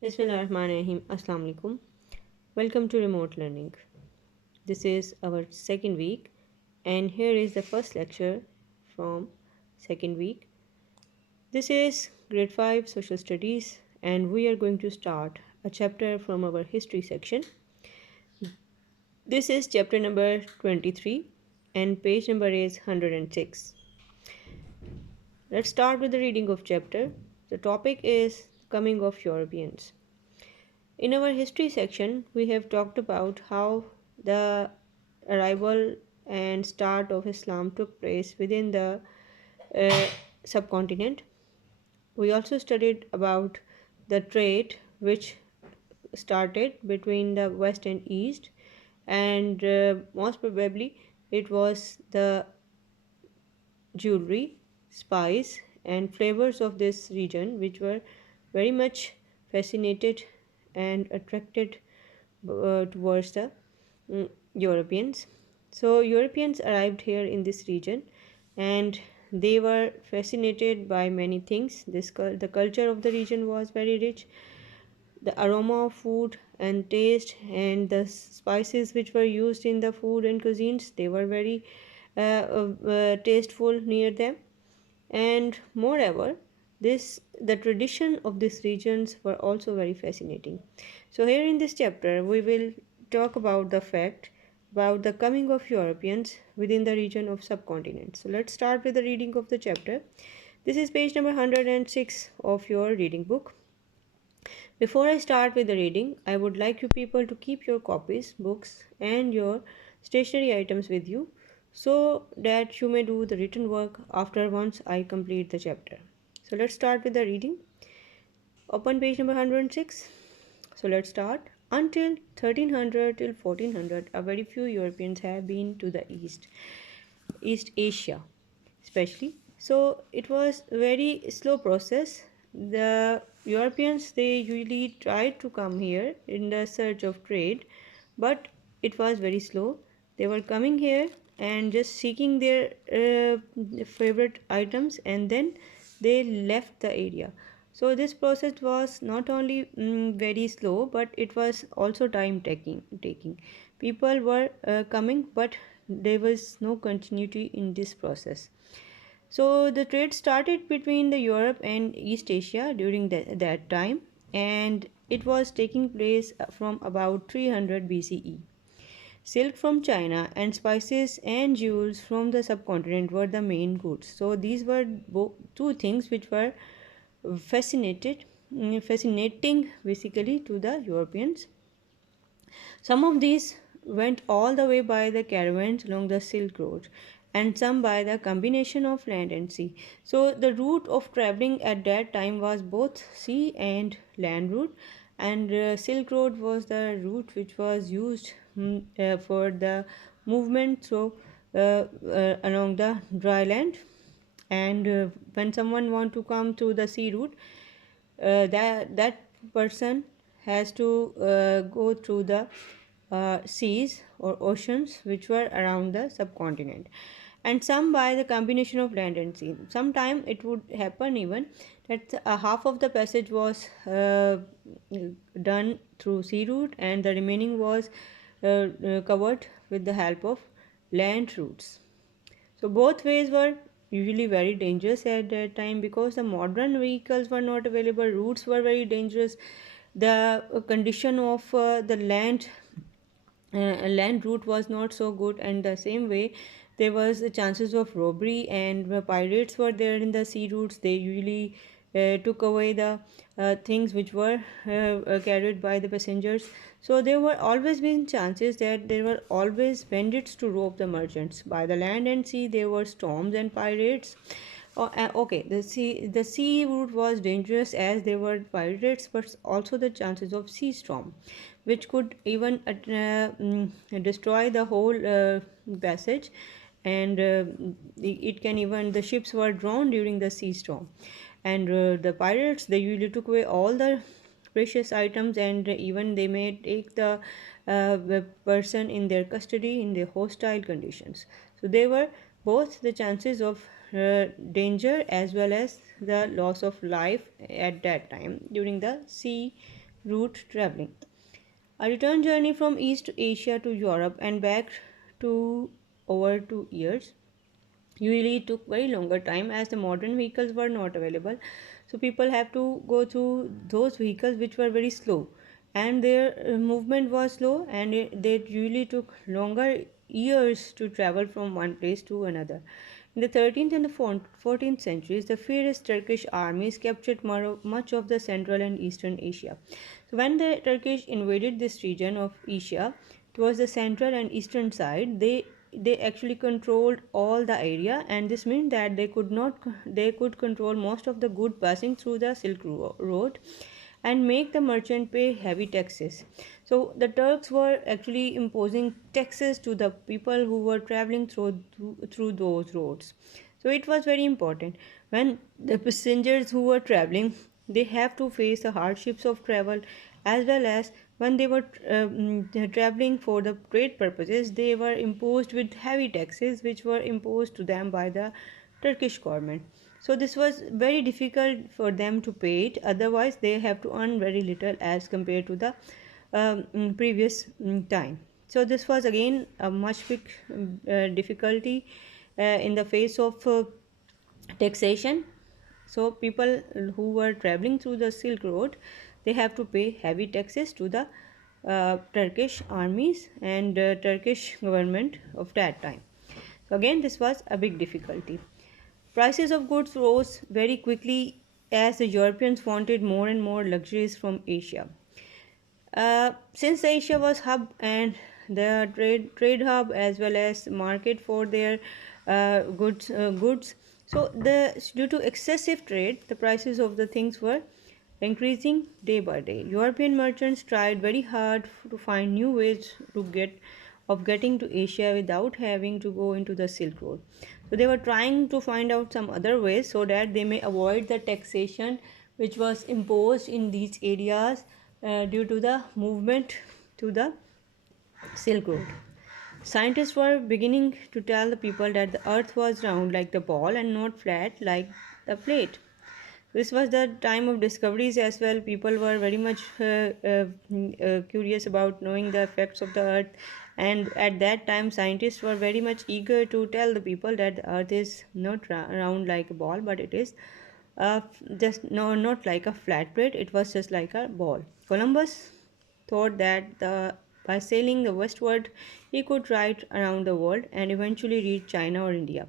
Bismillahirrahmanirrahim. Assalamu alaikum. Welcome to remote learning. This is our second week, and here is the first lecture from second week. This is grade 5 social studies, and we are going to start a chapter from our history section. This is chapter number 23, and page number is 106. Let's start with the reading of chapter. The topic is coming of Europeans. In our history section, we have talked about how the arrival and start of Islam took place within the uh, subcontinent. We also studied about the trade which started between the west and east, and most probably it was the jewelry, spice, and flavors of this region which were very much fascinated and attracted towards the Europeans. So, Europeans arrived here in this region and they were fascinated by many things. The culture of the region was very rich. The aroma of food and taste and the spices which were used in the food and cuisines, they were very tasteful near them. And moreover, this the tradition of these regions were also very fascinating. So here in this chapter we will talk about the fact about the coming of Europeans within the region of subcontinent. So let's start with the reading of the chapter. This is page number 106 of your reading book. Before I start with the reading, I would like you people to keep your copies, books, and your stationery items with you so that you may do the written work after once I complete the chapter. So let's start with the reading. Open page number 106. So let's start. Until 1300 till 1400, a very few Europeans have been to the East Asia, especially. So it was a very slow process. The Europeans they usually tried to come here in the search of trade, but it was very slow. They were coming here and just seeking their favorite items, and then they left the area. So this process was not only very slow, but it was also time taking. People were coming, but there was no continuity in this process. So the trade started between the Europe and East Asia during that time, and it was taking place from about 300 BCE. Silk from China and spices and jewels from the subcontinent were the main goods. So these were two things which were fascinating basically to the Europeans. Some of these went all the way by the caravans along the Silk Road, and some by the combination of land and sea. So the route of traveling at that time was both sea and land route, and Silk Road was the route which was used for the movement through along the dry land. And when someone want to come to the sea route, that person has to go through the seas or oceans which were around the subcontinent, and some by the combination of land and sea. Sometime it would happen even that half of the passage was done through sea route and the remaining was covered with the help of land routes. So both ways were usually very dangerous at that time because the modern vehicles were not available, routes were very dangerous, the condition of the land route was not so good, and the same way there was the chances of robbery, and pirates were there in the sea routes. They usually took away the things which were carried by the passengers. So there were always been chances that there were always bandits to rob the merchants. By the land and sea there were storms and pirates. Okay, the sea route was dangerous as there were pirates, but also the chances of sea storm, which could even destroy the whole passage, and it can even the ships were drawn during the sea storm, and the pirates they usually took away all the precious items, and even they may take the person in their custody in their hostile conditions. So they were both the chances of danger as well as the loss of life at that time during the sea route traveling. A return journey from East Asia to Europe and back to over 2 years usually took very longer time as the modern vehicles were not available, so people have to go through those vehicles which were very slow, and their movement was slow, and they usually took longer years to travel from one place to another. In the 13th and the 14th centuries, the fierce Turkish armies captured much of the Central and Eastern Asia. So, when the Turkish invaded this region of Asia towards the central and eastern side, they actually controlled all the area, and this meant that they could control most of the good passing through the Silk Road and make the merchant pay heavy taxes. So the Turks were actually imposing taxes to the people who were traveling through those roads. So it was very important when the passengers who were traveling, they have to face the hardships of travel, as well as when they were traveling for the trade purposes, they were imposed with heavy taxes which were imposed to them by the Turkish government. So this was very difficult for them to pay it, otherwise they have to earn very little as compared to the previous time. So this was again a much big difficulty in the face of taxation. So people who were traveling through the Silk Road, they have to pay heavy taxes to the Turkish armies and Turkish government of that time. So again, this was a big difficulty. Prices of goods rose very quickly as the Europeans wanted more and more luxuries from Asia. Since Asia was hub and the trade hub as well as market for their goods, so due to excessive trade, the prices of the things were increasing day by day. European merchants tried very hard to find new ways of getting to Asia without having to go into the Silk Road. So they were trying to find out some other ways so that they may avoid the taxation which was imposed in these areas due to the movement to the Silk Road. Scientists were beginning to tell the people that the earth was round like the ball and not flat like the plate. This was the time of discoveries as well. People were very much curious about knowing the effects of the earth, and at that time scientists were very much eager to tell the people that the earth is not round like a ball, but it is just no, not like a flat plate, it was just like a ball. Columbus thought that by sailing the westward he could ride around the world and eventually reach China or India.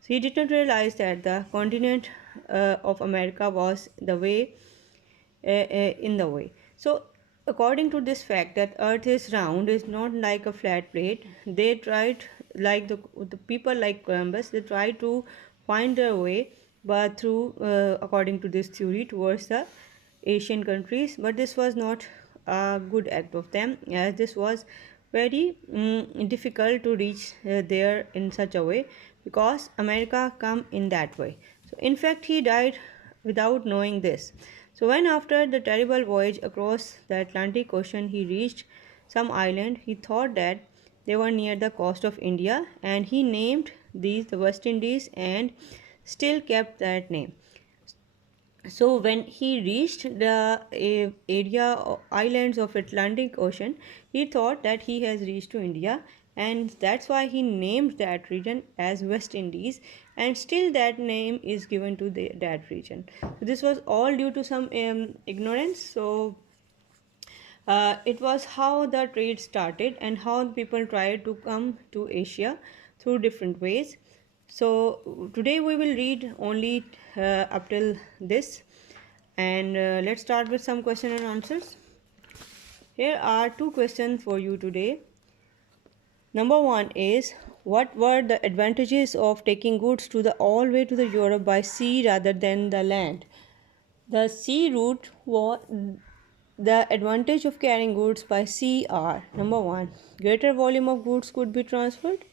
So he did not realize that the continent of America was the way in the way. So according to this fact that earth is round, is not like a flat plate, they tried, like the people like Columbus, they tried to find their way but through according to this theory towards the Asian countries, but this was not a good act of them, as this was very difficult to reach there in such a way, because America come in that way. So in fact he died without knowing this. So when after the terrible voyage across the Atlantic Ocean he reached some island, he thought that they were near the coast of India, and he named these the West Indies and still kept that name. So when he reached the islands of Atlantic Ocean, he thought that he has reached to India, and that's why he named that region as West Indies, and still that name is given to that region. So this was all due to some ignorance. So it was how the trade started and how people tried to come to Asia through different ways. So today we will read only up till this, and let's start with some question and answers. Here are two questions for you today. Number one is, what were the advantages of taking goods to the all way to the Europe by sea rather than the land? The sea route was the advantage of carrying goods by sea are: number one, greater volume of goods could be transferred.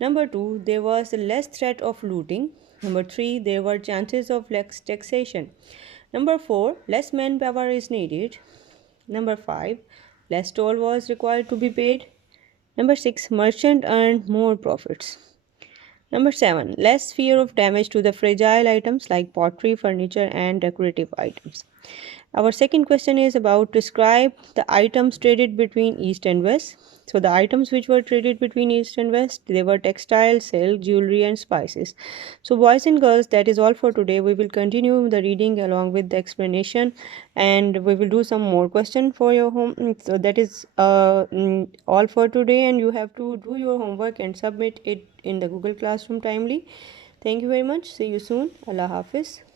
Number two, there was less threat of looting. Number three, there were chances of less taxation. Number four, less manpower is needed. Number five, less toll was required to be paid. Number six, merchant earned more profits. Number seven, less fear of damage to the fragile items like pottery, furniture, and decorative items. Our second question is about describe the items traded between East and West. So the items which were traded between East and West, they were textiles, silk, jewelry, and spices. So boys and girls, that is all for today. We will continue the reading along with the explanation, and we will do some more question for your home. So that is all for today, and you have to do your homework and submit it in the Google Classroom timely. Thank you very much. See you soon. Allah Hafiz.